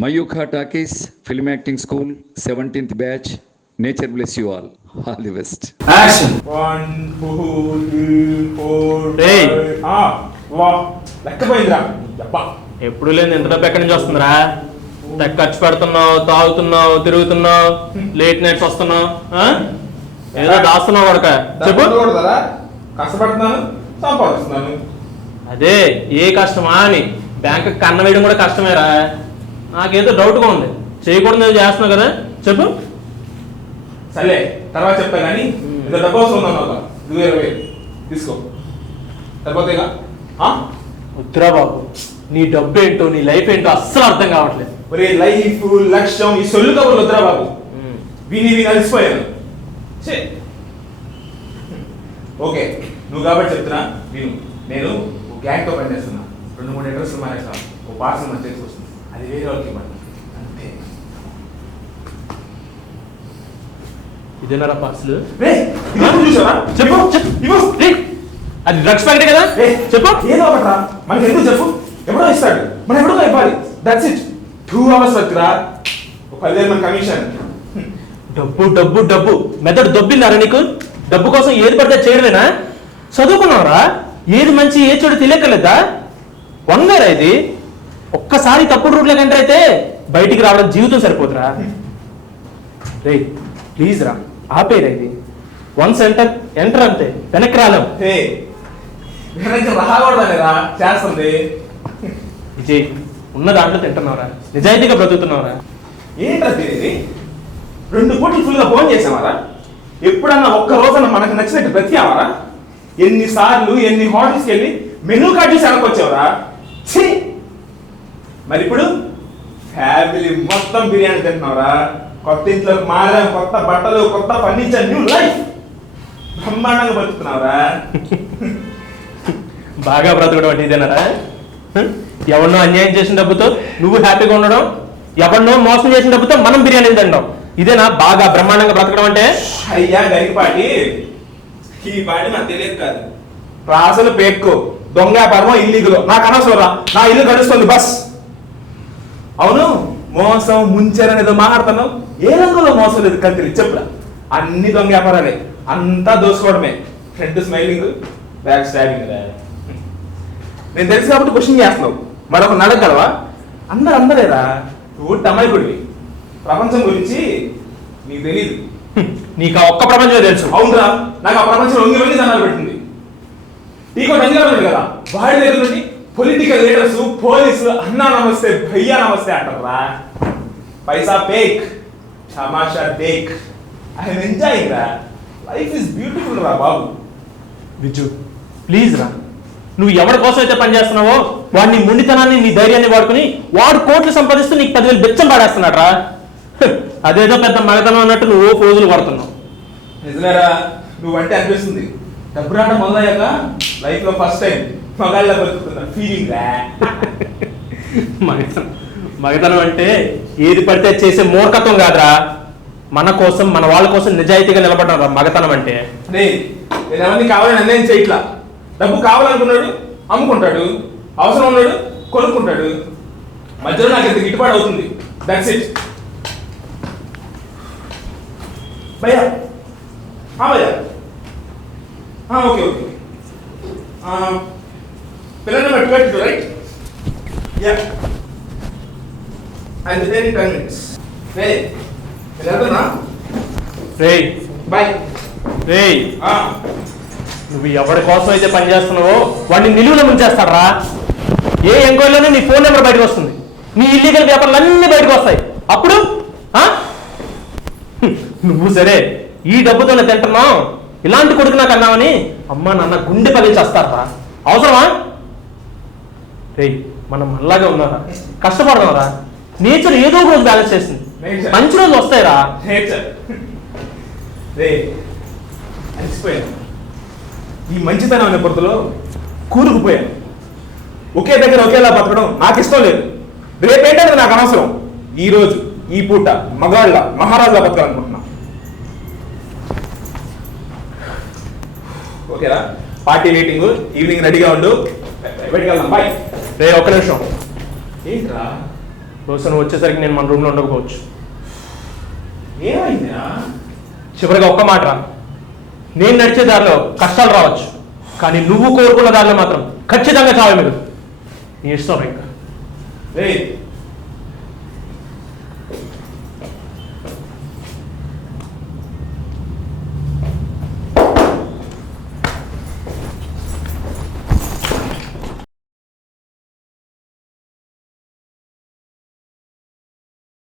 Mayukha Takis Film Acting School, 17th batch. Nature bless you all. All the best. Action! 1, 2, 3, 4, Hey. 5. వా లెక్కపోయిందిరా అబ్బా. ఎప్పుడు లేదు ఇంత డబ్బు ఎక్కడి నుంచి వస్తుందిరా? తెగ ఖర్చు పెడుతున్నావు, తాగుతున్నావు, తిరుగుతున్నావు, లేట్ నైట్స్ వస్తున్నావు, ఏదో దాస్తున్నావు కొడక. చెప్పు. కదా కష్టపడుతున్నాను, సంపాదిస్తున్నాను. అదే ఏ కష్టమా అని బ్యాంక్ కన్న వేయడం కూడా కష్టమేరా. నాకేదో డౌట్గా ఉంది, చేయకూడదు ఏదో చేస్తున్నావు కదా. చెప్పు. సరే తర్వాత చెప్తా కానీ ఇంత డబ్బు అవసరం ఉందన్నా 20,000 తీసుకో సరిపోతేగా. వద్దురా బాబు, నీ డబ్బు ఏంటో నీ లైఫ్ ఏంటో అస్సలు అర్థం కావట్లేదు. ఒరే లైఫ్ లక్ష్యం ఈ సొల్లు కబుర్లు వద్దురా బాబు. విని అలసిపోయాను. ఓకే నువ్వు కాబట్టి చెప్తున్నా విను. నేను ఒక గ్యాంగ్తో పనిచేస్తున్నా. 2-3 అడ్రస్లు మానేస్తాను. ఒక పార్సల్ మన చేతికి వస్తుంది, అది వేరే వాళ్ళకి ఇవ్వండి అంతే. ఇదేనారా పార్సల్? చూసారా చెప్పు. అది డ్రగ్స్ ప్యాకెట్ కదా. చెప్పు. ఏదో ఒకట్రా మనకి ఎందుకు చెప్పు. ఎవడో ఇస్తాడు, మనం ఎవడో ఇవ్వాలి. That's it. 2 hours వర్క్రా, 10,000 మన కమిషన్. డబ్బు డబ్బు డబ్బు మెదడు దొబ్బిందారా నీకు? డబ్బు కోసం ఏది పడితే చేయడమేనా? చదువుకున్నావురా, ఏది మంచి ఏ చెడు తెలియకలేదా? వంగారా ఇది? ఒక్కసారి తప్పుడు రూట్ల కంటే అయితే బయటికి రావడం జీవితం సరిపోతురా. రే ప్లీజ్ రా, ఆపేరా ఇది. వన్స్ ఎంటర్ అంతే, వెనక్కి రాలేం. వెనక్కి రాకూడదనేరా చేస్తుంది. విజయ్ ఉన్న దాంట్లో తింటున్నావురా, నిజాయితీగా బ్రతుకుతున్నావురా. ఏంట్రా తెలియదు. 2 కోట్లు ఫుల్గా ఫోన్ చేసావారా? ఎప్పుడన్నా ఒక్క రోజున మనకు నచ్చినట్టు బ్రతికావారా? ఎన్నిసార్లు ఎన్ని హోటల్స్కి వెళ్ళి మెనూ కార్డు చూసి వెనకొచ్చావరా? మరి ఇప్పుడు ఫ్యామిలీ మొత్తం బిర్యానీ తింటున్నావురా. కొత్త ఇంట్లో మారాం, కొత్త బట్టలు, కొత్త ఫర్నిచర్, న్యూ లైఫ్. బ్రహ్మాండంగా బతుకుతున్నావురా. బాగా బ్రతకడం అంటే ఇదేనారా? ఎవరినో అన్యాయం చేసిన డబ్బుతో నువ్వు హ్యాపీగా ఉండడం, ఎవరినో మోసం చేసిన డబ్బుతో మనం బిర్యానీ తినడం, ఇదేనా బాగా బ్రహ్మాండంగా బ్రతకడం అంటే? అయ్యా గరిపాటి, ఈ పాటి నాకు తెలియదు కాదు. రాసలు పేక్కో దొంగ వ్యాపారమో ఇల్లీగలో నాకు అనవసరం. నా ఇల్లు గడుస్తుంది బస్. అవును మోసం ముంచారనేదో మాట్లాడుతున్నావు. ఏ రంగంలో మోసం లేదు కంత్రి చెప్పురా. అన్ని దొంగ వ్యాపారాలే, అంతా దోసుకోవడమే. Front smiling, back stabbing. నేను తెలుసు కాబట్టి క్వశ్చన్ చేస్తున్నావు. మరొక నడగలవా? అందరేరా, నువ్వు అమాయకుడివి. ప్రపంచం గురించి నీకు తెలీదు. నీకు ఆ ఒక్క ప్రపంచమే తెలుసు. అవునరా, నాకు ఆ ప్రపంచం వంగి దండాలు పెట్టింది. నీకు దండాలు కదా, వాడి దగ్గర నుండి పొలిటికల్ లీడర్స్, పోలీసులు అన్నా నమస్తే భయ్యా నమస్తే అంటారా. పైసా పేక్, తమాషా దేక్. ఐఎమ్ ఎంజాయింగ్ రా. లైఫ్ ఇస్ బ్యూటిఫుల్ రా బాబు. విజు ప్లీజ్ రా, నువ్వు ఎవరి కోసం అయితే పనిచేస్తున్నావో వాడిని ముండితనాన్ని నీ ధైర్యాన్ని వాడుకుని వాడు కోట్లు సంపాదిస్తూ నీకు 10,000 బెచ్చం పాడేస్తున్నాడు రా. అదేదో పెద్ద మగతనం అన్నట్టు నువ్వు పోజులు పడుతున్నావు. నిజమేరా, నువ్వంటే అనిపిస్తుంది. డబ్బు రావడం మొదలయ్యాక లైఫ్ లో ఫస్ట్ టైం మగాళ్ళ బతుకుతున్నా ఫీలింగ్ రా. మగతనం అంటే ఏది పడితే చేసే మూర్ఖత్వం కాదురా. మన కోసం మన వాళ్ళ కోసం నిజాయితీగా నిలబడడం రా మగతనం అంటే. నేను ఎవరిని కావాలని అన్యాయం చేయట్లా. డబ్బు కావాలనుకున్నాడు అమ్ముకుంటాడు, అవసరం ఉన్నాడు కొనుక్కుంటాడు. మధ్యలో నాకు ఇంత గిట్టుబాటు అవుతుంది. That's it. భయ్యా భయ్యా ఓకే ఓకే. పిల్లలు number 22 right? Yeah. And there in 10 minutes. రే పిల్లలనా? రేయ్ బాయ్. రేయ్ నువ్వు ఎవరి కోసం అయితే పనిచేస్తున్నావో వాడిని నిలువులో ముంచేస్తాడరా. ఏ ఎంక్వైరీలోనే నీ ఫోన్ నెంబర్ బయటకు వస్తుంది, నీ ఇల్లీగల్ పేపర్లు అన్నీ బయటకు వస్తాయి. అప్పుడు నువ్వు సరే ఈ డబ్బుతోనే తింటున్నావు, ఇలాంటి కొడుకు నాకు అన్నావని అమ్మ నాన్న గుండె పగిలిచేస్తారా. అవసరమా? రేయ్ మనం మనలాగే ఉన్నారా, కష్టపడదాంరా. నేచర్ ఏదో ఒక రోజు బ్యాలెన్స్ చేస్తుంది, మంచి రోజులు వస్తాయిరా. రే అలసిపోయాను. ఈ మంచితనం అనే పొరతలో కూరుకుపోయాను. ఒకే దగ్గర ఒకేలా బతకడం నాకు ఇష్టం లేదు. రేపేంటనేది నాకు అనవసరం. ఈ రోజు ఈ పూట మగాళ్ళ మహారాజులా బతకాలనుకుంటున్నా. ఓకేరా, పార్టీ మీటింగ్ ఈవినింగ్ రెడీగా ఉండు. బయటికి వెళ్దాం. బాయ్. రే ఒక్క నిమిషం. ఏంట్రా బహుశా నువ్వు వచ్చేసరికి నేను మన రూమ్లో ఉండకపోవచ్చు. ఏమైందిరా? చివరిగా ఒక్క మాట రా, నేను నడిచే దారిలో కష్టాలు రావచ్చు, కానీ నువ్వు కోరుకున్న దారిలో మాత్రం ఖచ్చితంగా చావే మీరు. నీ ఇష్టం ఇంకా. రేయ్